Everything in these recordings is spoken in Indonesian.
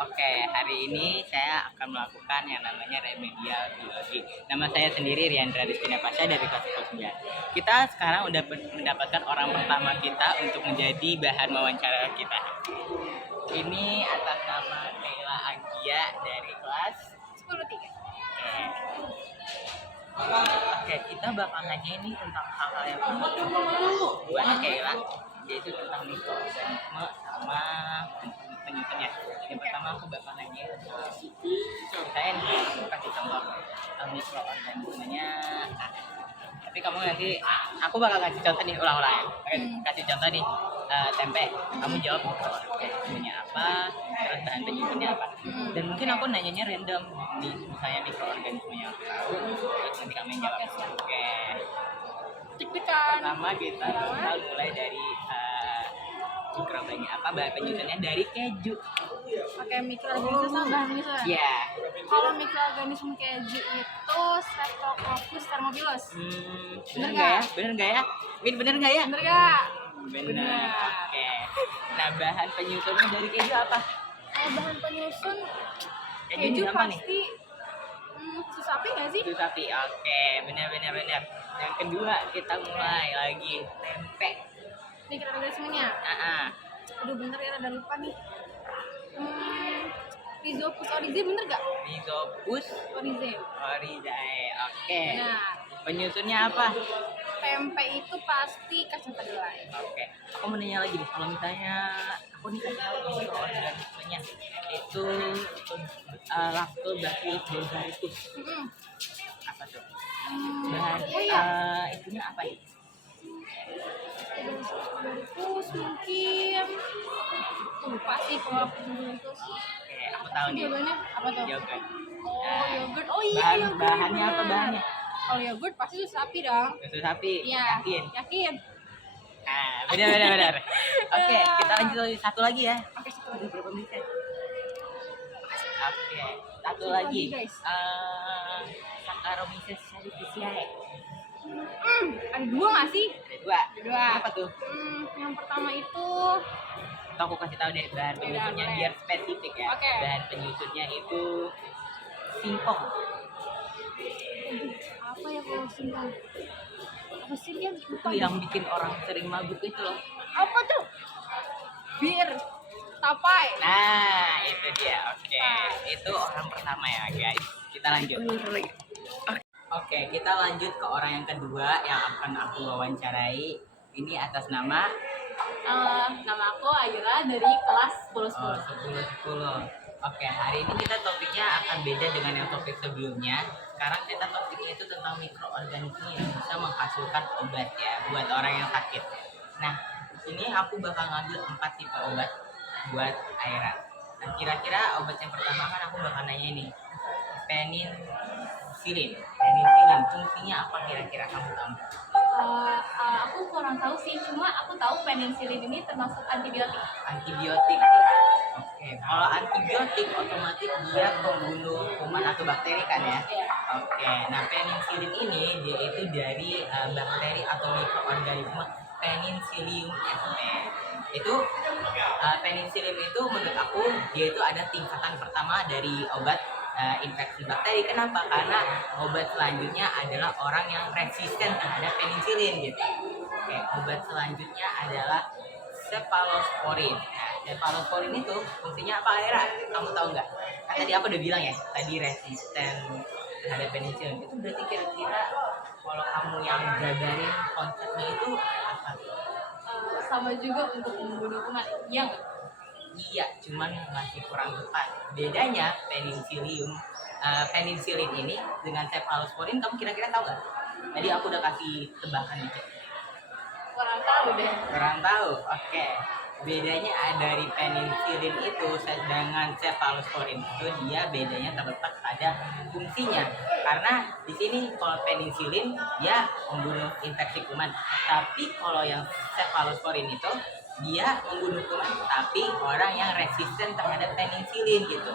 Oke, hari ini saya akan melakukan yang namanya remedial biologi. Nama saya sendiri Riandra Rizkina Pasha dari kelas 9. Kita sekarang udah mendapatkan orang pertama kita untuk menjadi bahan wawancara kita. Ini atas nama Kayla Agia dari kelas 10-3. Oke, kita bakal nanya ini tentang hal-hal yang penting buat Kayla, yaitu tentang mikroorganisme sama penyusunnya. Yang pertama aku bakal nanya saya nih, aku kasih contoh mikroorganismenya. Tapi kamu nanti, aku bakal kasih contoh nih, ulang-ulang ya. Kasih contoh nih, tempe. Kamu jawab mikroorganismenya apa, terus bahan penyusunnya apa. Dan mungkin aku nanyanya random, nih misalnya mikroorganismenya aku tahu, terus nanti kamu yang jawab. Oke. Deg-degan. Pertama kita bakal mulai dari mikrobanya apa, bahan penyusunnya dari keju. Oke, mikroorganisme sama bahan penyusun. Iya. Kalau mikroorganisme keju itu Streptococcus thermophilus. Bener nggak ya? Bener nggak ya? Min, bener nggak ya? Bener gak? Bener. Oke. Nah, bahan penyusunnya dari keju apa? Kalau bahan penyusun Keju keju apa nih? pasti susu sapi nggak sih? Susu sapi. Oke, bener. Yang kedua kita mulai lagi tempe. Mikroorganismenya. Aduh, bentar ya, ada lupa nih. Rhizopus oryzae bener gak? Rhizopus Oryzae. oryzae. Oke. Nah, Penyusunnya apa? tempe itu pasti kacang kedelai. Oke. Aku mau nanya lagi nih, kalau misalnya aku nih kasih tahu mikroorganismenya itu Lactobacillus bulgaricus. Apa tuh? Bahan itunya apa ya? Bulgaricus mungkin lupa sih kalau bulgaricus. Oke, aku tahu nih. Jawabannya apa tuh? Yogurt. Oh, yogurt. Oh iya, yogurt. Bahannya apa bahannya? Kalau yogurt pasti susu sapi dong. Susu sapi. Iya. Yakin? Benar. Oke, kita lanjut satu lagi ya. Oke, satu Udah lagi. berapa menit ya? Oke, satu Satu lagi. lagi, guys. Saccharomyces cerevisiae. Ada dua nggak sih? Ada dua. Dua. Apa tuh? Yang pertama itu Atau aku kasih tahu deh bahan penyusunnya boleh. biar spesifik ya. Oke. Bahan penyusunnya itu singkong. apa ya kalau singkong? Apa sih dia? Itu yang bikin orang sering mabuk itu loh. Apa tuh? Bir. Tapai. Nah, itu dia. Oke. Itu orang pertama ya, guys. Kita lanjut. Oke, kita lanjut ke orang yang kedua yang akan aku wawancarai. Ini atas nama Nama aku Ayla dari kelas 10-10. 10. Oke, hari ini kita topiknya akan beda dengan yang topik sebelumnya. Sekarang kita topiknya itu tentang mikroorganisme yang bisa menghasilkan obat ya buat orang yang sakit. Nah, ini aku bakal ngambil 4 tipe obat buat Aira. Nah, kira-kira obat yang pertama kan aku bakal nanya ini. Penicillin. Fungsinya apa kira-kira kamu tahu? Aku kurang tahu sih, cuma aku tahu penicillin ini termasuk antibiotik. Antibiotik. Oke, kalau antibiotik otomatis dia pembunuh kuman atau bakteri kan ya? Oke, nah penicillin ini dia itu dari bakteri atau mikroorganisme Penicillium sp. Itu penicillin itu menurut aku dia itu ada tingkatan pertama dari obat infeksi bakteri. Kenapa? Karena obat selanjutnya adalah orang yang resisten terhadap penicillin gitu. Oke, obat selanjutnya adalah cephalosporin. Nah, cephalosporin itu fungsinya apa, Aira? Kamu tahu nggak? Kan tadi aku udah bilang ya, tadi resisten terhadap penicillin. Itu berarti kira-kira kalau kamu yang jabarin konsepnya itu apa? Sama juga untuk membunuh kuman. Iya nggak? Iya, cuman masih kurang tepat. Bedanya penicillin ini dengan cephalosporin, kamu kira-kira tahu nggak? Tadi aku udah kasih tebakan dikit. Kurang tahu deh. Kurang tahu. Oke. Bedanya dari penicillin itu dengan cephalosporin itu dia bedanya terletak pada fungsinya. Karena di sini kalau penicillin dia membunuh infeksi kuman, tapi kalau yang cephalosporin itu dia membunuh kuman tapi orang yang resisten terhadap penicillin gitu.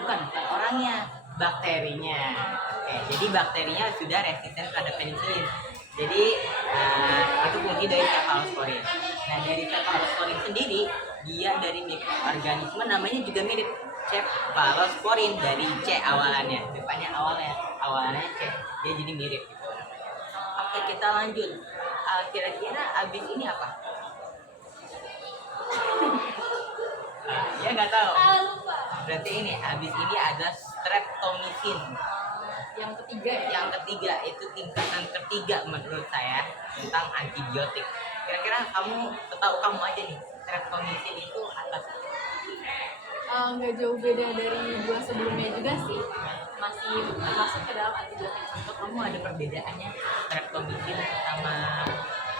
Bukan orangnya, bakterinya. Oke, jadi bakterinya sudah resisten terhadap penicillin. Jadi itu fungsi dari cephalosporin. Nah, dari cephalosporin sendiri, dia dari mikroorganisme namanya juga mirip cephalosporin, dari C awalannya, depannya awalannya C, dia jadi mirip gitu. Oke, kita lanjut. Kira-kira abis ini apa? Ya nggak tahu. Lupa. Berarti ini abis ini ada streptomycin. Yang ketiga ya. Yang ketiga itu tingkatan ketiga menurut saya tentang antibiotik. Kira-kira tahu kamu aja nih, streptomycin itu apa sih? Nggak jauh beda dari dua sebelumnya juga sih, masih termasuk ke dalam antibiotik. Untuk kamu ada perbedaannya streptomycin sama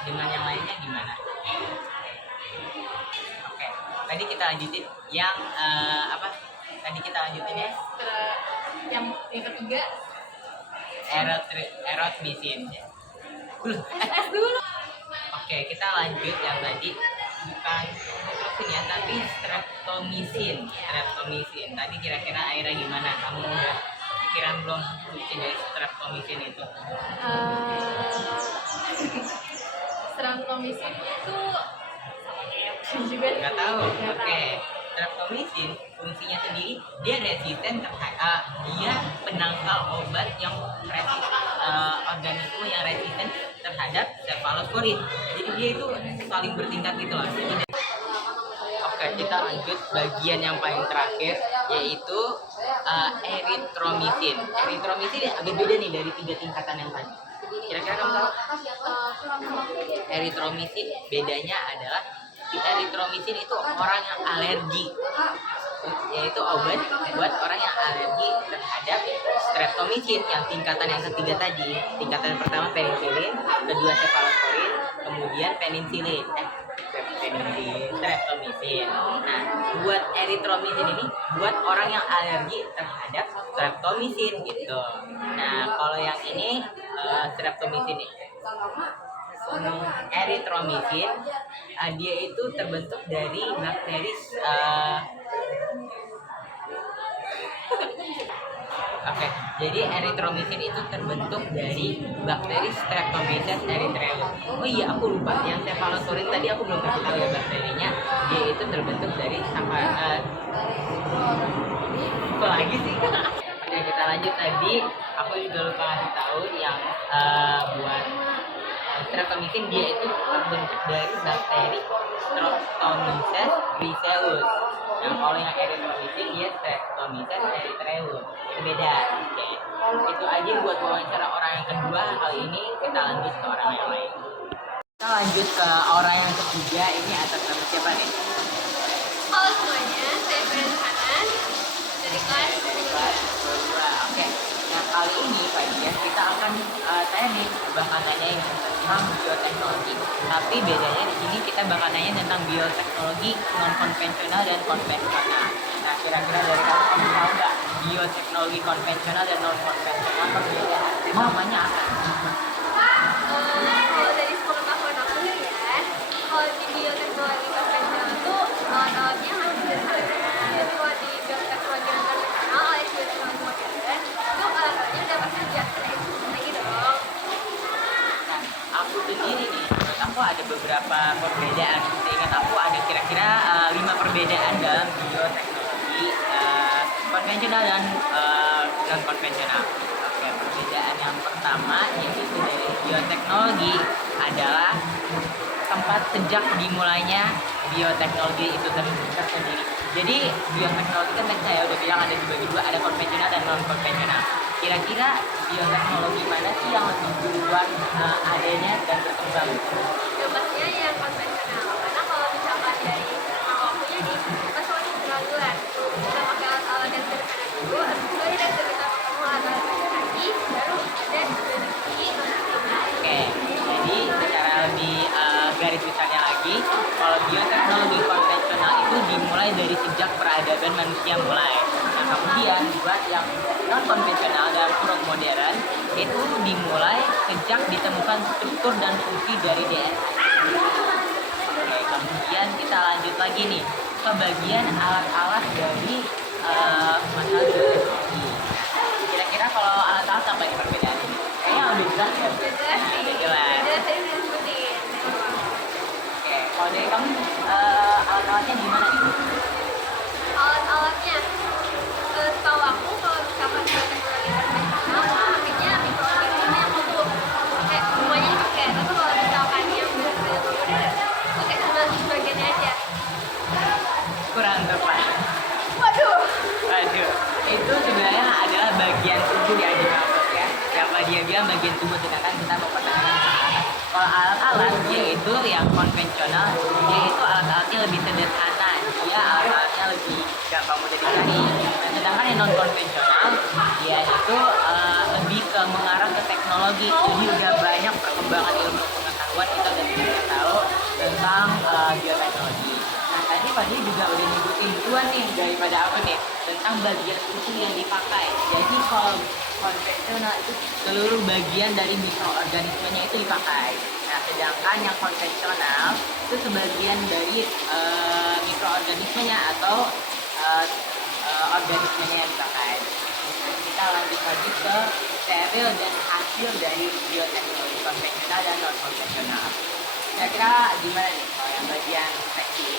dengan yang lainnya gimana? Oke, tadi kita lanjutin yang apa? Tadi kita lanjutin ya. Yang ketiga Erythromycin. SS dulu. Oke, kita lanjut yang tadi, bukan nitrosin ya, tapi streptomycin. Tadi kira-kira Aira gimana? Kamu udah pikiran belum fungsi dari streptomycin itu? Streptomycin itu sama kayak juga Nggak tahu. Nggak Oke. tahu. Streptomycin fungsinya sendiri dia resisten terhadap, dia penangkal obat yang organisme yang resisten terhadap cephalosporin. Jadi dia itu saling bertingkat gitu loh. Oke, kita lanjut bagian yang paling terakhir, yaitu erythromycin. Erythromycin agak beda nih dari 3 tingkatan yang tadi. Kira-kira kamu tahu? Erythromycin bedanya adalah di erythromycin itu orang yang alergi, yaitu obat buat orang yang alergi terhadap streptomycin yang tingkatan yang ketiga tadi. Tingkatan pertama penicillin, kedua cephalosporin, kemudian penicillin, streptomycin. Nah, buat erythromycin ini buat orang yang alergi terhadap streptomycin gitu. Nah, kalau yang ini streptomycin ini, erythromycin, dia itu terbentuk dari bakteri Oke, jadi erythromycin itu terbentuk dari bakteri Streptomyces erythraeus. Oh iya, aku lupa. Yang cephalosporin tadi aku belum kasih tahu ya bakterinya. Dia itu terbentuk dari apa lagi sih? Oke, kita lanjut tadi. Aku juga lupa kasih tahu yang buat streptomycin, dia itu terbentuk dari bakteri Streptomyces riceus. Yang kalau yang erythromycin dia Streptomyces erythraeus. Itu beda. Oke. Itu aja buat wawancara orang yang kedua. Kali ini kita lanjut ke orang yang lain. Kita lanjut ke orang yang ketiga. Ini atas nama siapa nih? Halo semuanya, saya Feren Hanan dari kelas 2. Oke. Nah, kali ini Pak Dias kita akan saya nih bakal nanya tentang bioteknologi. Tapi bedanya di sini kita bakal nanya tentang bioteknologi non konvensional dan konvensional. Nah, kira-kira dari kamu tahu nggak bioteknologi konvensional dan non konvensional perbedaan namanya apa? Kalau dari sepengetahuan aku ya, kalau di bioteknologi konvensional itu alat-alatnya masih sederhana. Tapi kalau di bioteknologi non konvensional alias bioteknologi modern itu alat-alatnya udah pasti diatur lagi dong. Nah, aku sendiri nih, menurut aku ada beberapa perbedaan. Seingat aku ada kira-kira 5 perbedaan dalam bioteknologi konvensional dan non konvensional. Oke, perbedaan yang pertama yaitu dari bioteknologi adalah tempat sejak dimulainya bioteknologi itu tersendiri. Jadi bioteknologi kan tadi saya udah bilang ada dibagi dua, ada konvensional dan non konvensional. Kira-kira bioteknologi mana sih yang lebih duluan adanya dan berkembang? Ya pastinya yang konvensional, karena kalau misalkan dari waktunya nih, kita soalnya duluan kita pakai alat-alat yang sederhana dulu, habis itu dari kita ketemu alat-alat yang lagi, baru ada bioteknologi konvensional. Oke, jadi secara lebih garis besarnya lagi, kalau bioteknologi konvensional itu dimulai dari sejak peradaban manusia mulai. Nah, kemudian buat yang non konvensional dan kurang modern itu dimulai sejak ditemukan struktur dan fungsi dari DNA. Oke, kemudian kita lanjut lagi nih ke bagian alat-alat dari masalah bioteknologi. Kira-kira kalau alat-alat apa yang berbeda? Kayaknya udah jelas ya. Beda sih, Udah jelas. beda saya udah sebutin. Oke, kalau dari itu sebenarnya adalah bagian tubuh ya di rambut ya. Siapa dia bilang bagian tubuh, sedangkan kita mau pertahankan alat. Kalau alat-alat dia itu yang konvensional, dia itu alat-alatnya lebih sederhana, dia alat-alatnya lebih gampang mudah dicari. Nah, sedangkan yang non konvensional dia itu lebih ke mengarah ke teknologi. Jadi udah banyak perkembangan ilmu pengetahuan, kita udah bisa tahu tentang bioteknologi. Nah, tadi Pak Dia juga udah nyebutin duluan nih daripada aku nih tentang bagian tubuh yang dipakai. Jadi kalau konvensional itu seluruh bagian dari mikroorganismenya itu dipakai. Nah, sedangkan yang konvensional itu sebagian dari mikroorganismenya atau organismenya yang dipakai. Nah, kita lanjut lagi ke steril dan hasil dari bioteknologi konvensional dan non konvensional. Kira-kira gimana nih kalau yang bagian seksi?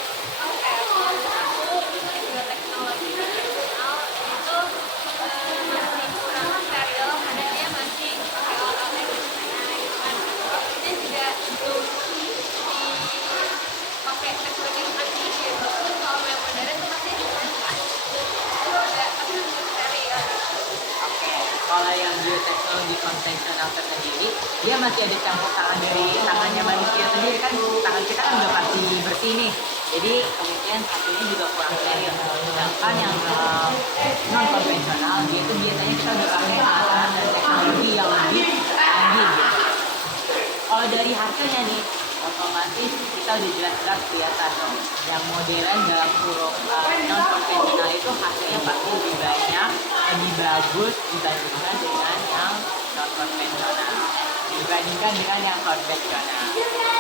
Oke, kalau aku bioteknologi konvensional itu masih kurang steril karena dia masih pakai alat eksperimen gitu kan. Ini juga belum dipakai teknologi yang canggih gitu. Kalau yang modern itu masih belum steril. Oke, kalau yang bioteknologi konvensional tersendiri, dia masih ada campur tangan dari tangannya manusia sendiri kan, tangan kita kan udah pasti bersih nih. Jadi kemudian hasilnya juga kurang steril. Sedangkan yang non konvensional, dia itu biasanya kita udah pakai alat dan teknologi yang lebih canggih. Kalau dari hasilnya nih, otomatis kita udah jelas-jelas kelihatan dong. Yang modern dalam huruf non konvensional itu hasilnya pasti lebih banyak, lebih bagus dibandingkan dengan yang non konvensional. Dibandingkan dengan yang konvensional.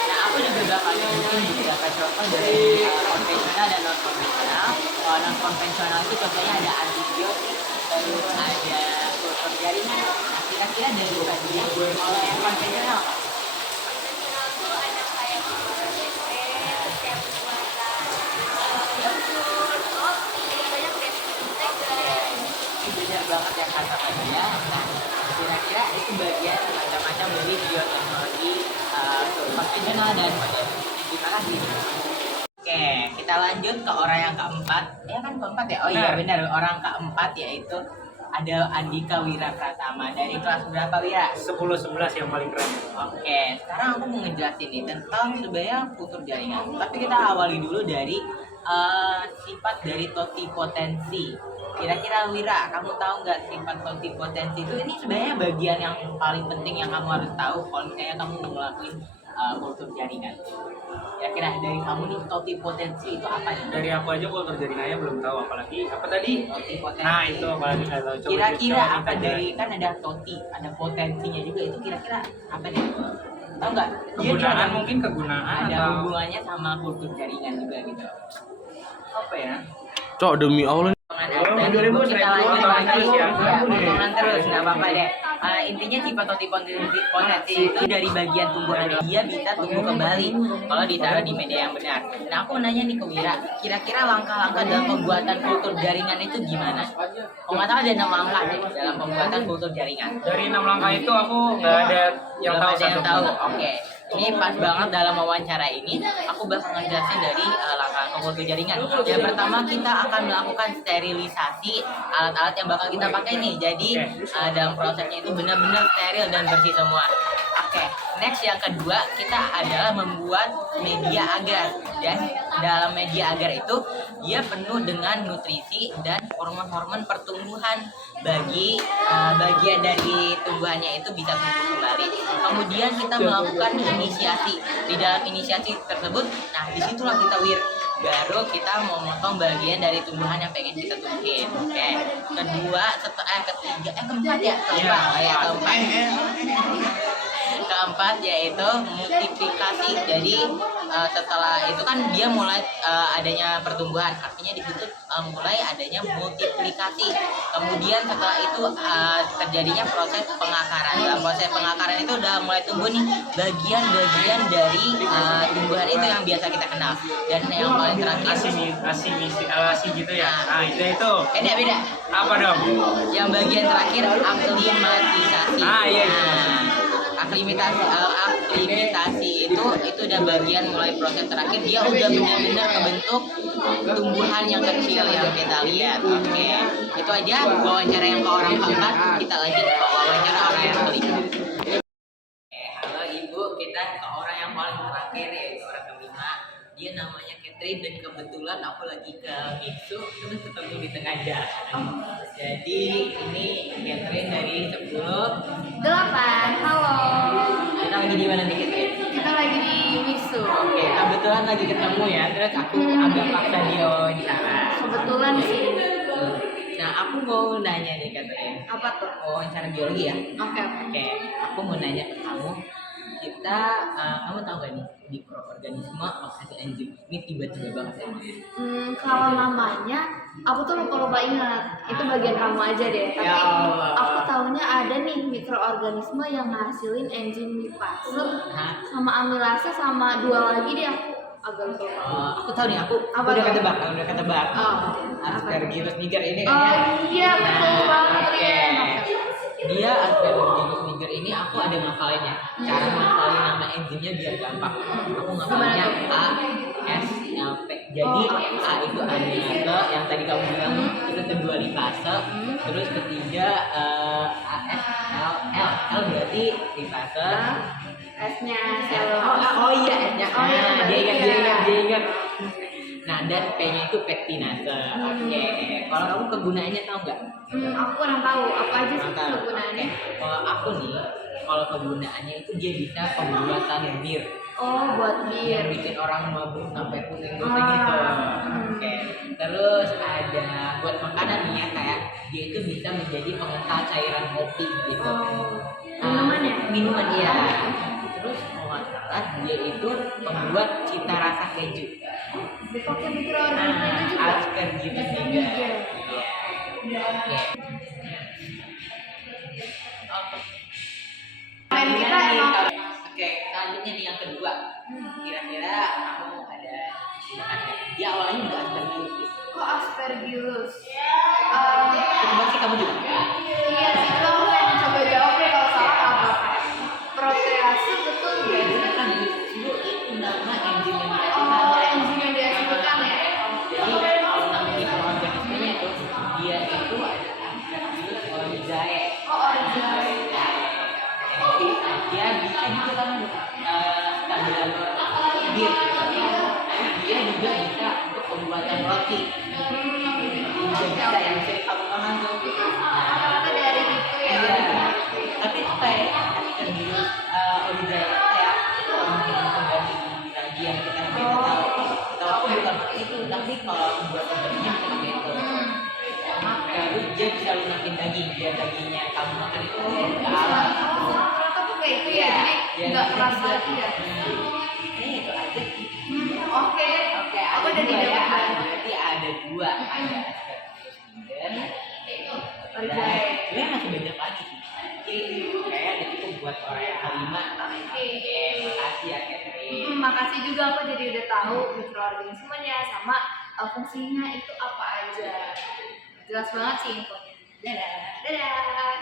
Nah, aku juga bakal nyebutin beberapa contoh dari konvensional dan non konvensional. Kalau non konvensional itu contohnya ada antibiotik, terus ada kultur jaringan. Nah, kira-kira dari bagian kalau yang konvensional Konvensional tuh ada kayak BSP, terus kayak pembuatan dapur, banyak deh. benar banget yang kata Pak Dia. Nah, kira-kira itu bagian macam-macam dari bioteknologi konvensional dan modern. Terima kasih. Oke, kita lanjut ke orang yang keempat. Ya kan keempat ya? Oh iya benar, orang keempat yaitu ada Andika Wira Pratama. Dari kelas berapa Wira? 10-11 yang paling keren. Oke, sekarang aku mau ngejelasin nih tentang sebenarnya kultur jaringan. Tapi kita awali dulu dari sifat dari totipotensi. Kira-kira Wira, kamu tahu nggak sifat totipotensi itu? Ini sebenarnya bagian yang paling penting yang kamu harus tahu kalau misalnya kamu mau ngelakuin kultur jaringan. Kira-kira dari kamu nih totipotensi itu apa nih? Dari aku aja kultur jaringannya belum tahu, apalagi apa tadi? Totipotensi. Nah itu apalagi saya tahu. Coba Kira-kira coba apa kita dari jelasin. kan ada toti, ada potensinya juga itu kira-kira apa nih? Tahu nggak? Kegunaan mungkin kegunaan ada atau hubungannya sama kultur jaringan juga gitu. apa ya? Cok, demi Allah. Dan 2000, ibu kita lanjut 1000, lagi terus ya. ya, potongan terus nggak apa-apa deh. Intinya sifat totipotensi itu dari bagian tumbuhan dia bisa tumbuh kembali kalau ditaruh di media yang benar. Nah aku nanya nih ke Wira, kira-kira langkah-langkah dalam pembuatan kultur jaringan itu gimana? Kalau nggak salah ada 6 langkah deh dalam pembuatan kultur jaringan. Dari 6 langkah itu aku nggak ada yang Belum tahu ada yang satu tahu. pun. Oke. Ini pas banget dalam wawancara ini, aku bakal ngejelasin dari langkah kultur jaringan. Yang pertama kita akan melakukan sterilisasi alat-alat yang bakal kita pakai nih. Jadi dalam prosesnya itu benar-benar steril dan bersih semua. Oke, next yang kedua kita adalah membuat media agar. Dan dalam media agar itu dia penuh dengan nutrisi dan hormon-hormon pertumbuhan bagi bagian dari tumbuhannya itu bisa tumbuh kembali. Kemudian kita melakukan inisiasi. Di dalam inisiasi tersebut, nah disitulah kita baru kita mau motong bagian dari tumbuhan yang pengen kita tumbuhin. Oke. Kedua, ketiga, keempat ya, keempat. Keempat yaitu multiplikasi. Jadi setelah itu kan dia mulai adanya pertumbuhan, artinya di situ mulai adanya multiplikasi. Kemudian setelah itu terjadinya proses pengakaran. Dalam proses pengakaran itu udah mulai tumbuh nih bagian-bagian dari tumbuhan itu yang biasa kita kenal. Dan yang paling terakhir Asimilasi gitu ya. Nah itu. beda. Apa dong? Yang bagian terakhir aklimatisasi. Ah, iya. Nah, aklimatasi itu udah bagian mulai proses terakhir, dia udah benar-benar kebentuk tumbuhan yang kecil yang kita lihat. Oke, itu aja wawancara yang ke orang keempat. Kita lanjut ke wawancara orang yang kelima. Halo Ibu, kita ke orang yang paling terakhir yaitu orang kelima. Dia namanya Catherine dan kebetulan aku lagi ke Mitsu terus ketemu di tengah jalan. Jadi ini Catherine dari 10. 8, halo. Kita lagi di mana nih Catherine? Kita lagi di Mixu. Oke, kebetulan lagi ketemu ya. Terus aku agak paksa dia wawancara. Kebetulan sih. Nah, aku mau nanya nih Catherine. Apa tuh? Wawancara biologi ya? Oke. Oke, aku mau nanya ke kamu. Kamu tahu gak nih mikroorganisme apa sih enzim? Ini tiba-tiba banget ya. Kalau namanya, aku tuh lupa ingat. Itu bagian kamu aja deh. Tapi Ya Allah. aku tahunya ada nih mikroorganisme yang ngasilin enzim lipase Hah? sama amilase sama 2 lagi deh aku agak lupa. Aku tahu nih, aku Apa udah tuh? ketebak. Oh, Aspergillus niger ini oh kayaknya. iya betul banget Oke. Rian. Dia Aspergillus niger ini aku ada ngapalinnya. Cara ngapalin nama enzimnya biar gampang. Aku ngapalinnya A S L P. Jadi A itu amilase yang tadi kamu bilang, itu kedua lipase, terus ketiga A S L berarti lipase. S-nya Oh iya S-nya. Oh, iya, Nah, benar. dia ingat. Nah, dan P-nya itu pektinase. Oke. Kalau kamu kegunaannya tahu nggak? aku kurang tahu apa aja sih Kurang tahu. kegunaannya. Oke. Kalau aku nih, kalau kegunaannya itu dia bisa pembuatan bir. Oh, buat Yang bir. bikin orang mabuk sampai pusing gitu. Ah. Oke. Terus ada buat makanan nih ya, kayak dia itu bisa menjadi pengental cairan kopi gitu. Oh, minuman ya? Minuman iya. Terus kalau nggak salah dia itu membuat cita rasa keju. Pakai mikroorganisme itu juga. Aspergillus niger. Niger. Iya. Oke. Dan kita Selanjutnya nih, emang Oke, selanjutnya nih yang kedua. Kira-kira kamu ada silakan ya. Dia awalnya nggak Aspergillus. kok Aspergillus? Ketebak sih kamu juga. Iya sih, itu aku pengen coba jawab deh kalau salah apa. Protease betul nggak sih? Kan justru itu nama enzim yang kita Oh, enzim yang dia sebutkan ya? Jadi kalau nama mikroorganismenya itu dia itu ada Aspergillus oryzae. Oh, organ. Dia bisa dibilang stabilator bir. Dia juga bisa untuk pembuatan roti. Juga bisa yang sering kamu makan tuh. Rata-rata dari itu ya. Iya. Tapi itu kayak Aspergillus oryzae kayak pengganti lagi yang kita biasa tahu. Tahu aku bukan pakai itu, tapi kalau buat pembuatannya bisa pakai itu. Terus dia bisa lunakin daging, biar dagingnya kamu makan itu nggak alat. Rata-rata pakai itu ya, jadi nggak kerasa ya. Ini itu aja. Oke. Oke, Aku ada udah dua ya. didapat. Berarti ada dua. Ada Aspergillus niger. Oryzae. Sebenarnya masih banyak lagi sih. Jadi kayak ada cukup buat orang yang kelima. Oke, makasih ya Catherine. Makasih juga aku jadi udah tahu mikroorganismenya sama fungsinya itu apa aja. Jelas banget sih infonya. Dadah. Dadah.